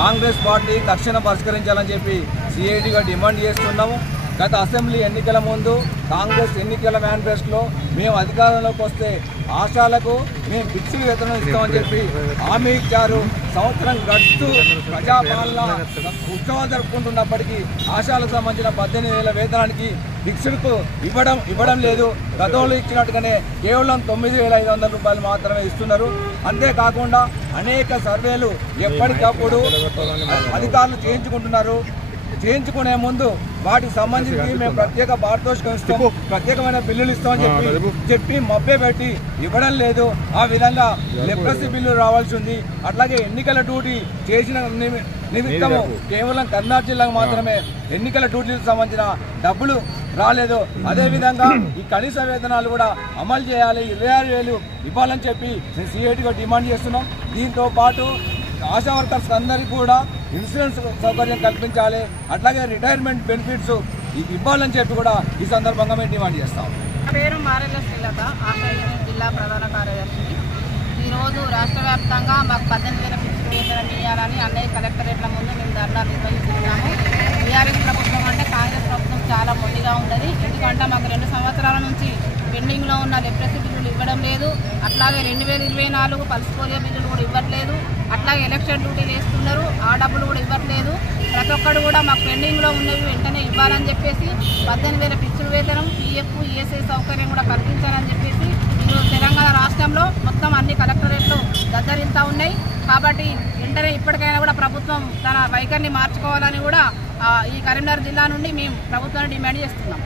Congress party తక్షణ పరిష్కరించాలని చెప్పి సిఐటిగా డిమాండ్ చేస్తున్నాము. గత అసెంబ్లీ ఎన్నికల ముందు కాంగ్రెస్ ఎన్నికల మేనిఫెస్టోలో మేము అధికారంలోకి వస్తే ఆశాలకు మేము ఫిక్స్డ్ వేతనం ఇస్తామని చెప్పి హామీ ఇచ్చారు. సంవత్సరం గడుస్తూ ప్రజాపాలన ఉత్సవాలు జరుపుకుంటున్నప్పటికీ ఆశాలకు సంబంధించిన 18,000 వేతనానికి ఫిక్స్డ్కు ఇవ్వడం లేదు. గతంలో ఇచ్చినట్టుగానే కేవలం 9,500 రూపాయలు మాత్రమే ఇస్తున్నారు. అంతేకాకుండా అనేక సర్వేలు ఎప్పటికప్పుడు అధికారులు చేయించుకుంటున్నారు. చేయించుకునే ముందు వాటికి సంబంధించి మేము ప్రత్యేక పారితోషికం ఇస్తాము, ప్రత్యేకమైన బిల్లులు ఇస్తామని చెప్పి మభ్య పెట్టి ఇవ్వడం లేదు. ఆ విధంగా లెప్రసీ బిల్లు రావాల్సి ఉంది. అట్లాగే ఎన్నికల డ్యూటీ చేసిన నిమిత్తము కేవలం కర్నూలు జిల్లాకు మాత్రమే ఎన్నికల డ్యూటీలకు సంబంధించిన డబ్బులు రాలేదు. అదేవిధంగా ఈ కనీస వేతనాలు కూడా అమలు చేయాలి, 26,000 ఇవ్వాలని చెప్పి మేము సిఐటిగా డిమాండ్ చేస్తున్నాం. దీంతో పాటు ఆశా వర్కర్స్ అందరికీ కూడా ఇన్సూరెన్స్ సౌకర్యం కల్పించాలి, అట్లాగే రిటైర్మెంట్ బెనిఫిట్స్ ఇవ్వాలని చెప్పి కూడా ఈ సందర్భంగా మేము డిమాండ్ చేస్తాం. పేరు మారెల్ల శ్రీలత, ఆశా యూనియన్ జిల్లా ప్రధాన కార్యదర్శిని. ఈరోజు రాష్ట్ర వ్యాప్తంగా మాకు 18,000 ఫిక్స్డ్ వేతనం ఇవ్వాలని అన్నయ్య కలెక్టరేట్ల ముందు మేము ధర్నా నిర్వహిస్తున్నాము. టీఆర్ఎస్ ప్రభుత్వం అంటే కాంగ్రెస్ ప్రభుత్వం చాలా మొండిగా ఉన్నది. ఎందుకంటే మాకు 2 సంవత్సరాల నుంచి పెండింగ్లో ఉన్న లెప్రసీ బిల్లులు ఇవ్వడం లేదు. అట్లాగే 2024 పల్స్ పోలియో బిల్లులు కూడా ఇవ్వట్లేదు. అట్లాగే ఎలక్షన్ డ్యూటీలు వేస్తున్నారు, ఆ డబ్బులు కూడా ఇవ్వట్లేదు. ప్రతి ఒక్కరు కూడా మాకు పెండింగ్లో ఉన్నవి వెంటనే ఇవ్వాలని చెప్పేసి 18,000 ఫిక్స్డ్ వేతనం, పిఎఫ్, ఈఎస్ఐ సౌకర్యం కూడా కల్పించాలని చెప్పేసి ఈరోజు తెలంగాణ రాష్ట్రంలో మొత్తం అన్ని కలెక్టరేట్లు దద్దరిస్తూ ఉన్నాయి. కాబట్టి వెంటనే ఇప్పటికైనా కూడా ప్రభుత్వం తన వైఖరిని మార్చుకోవాలని కూడా ఈ కరీంనగర్ జిల్లా నుండి మేము ప్రభుత్వాన్ని డిమాండ్ చేస్తున్నాం.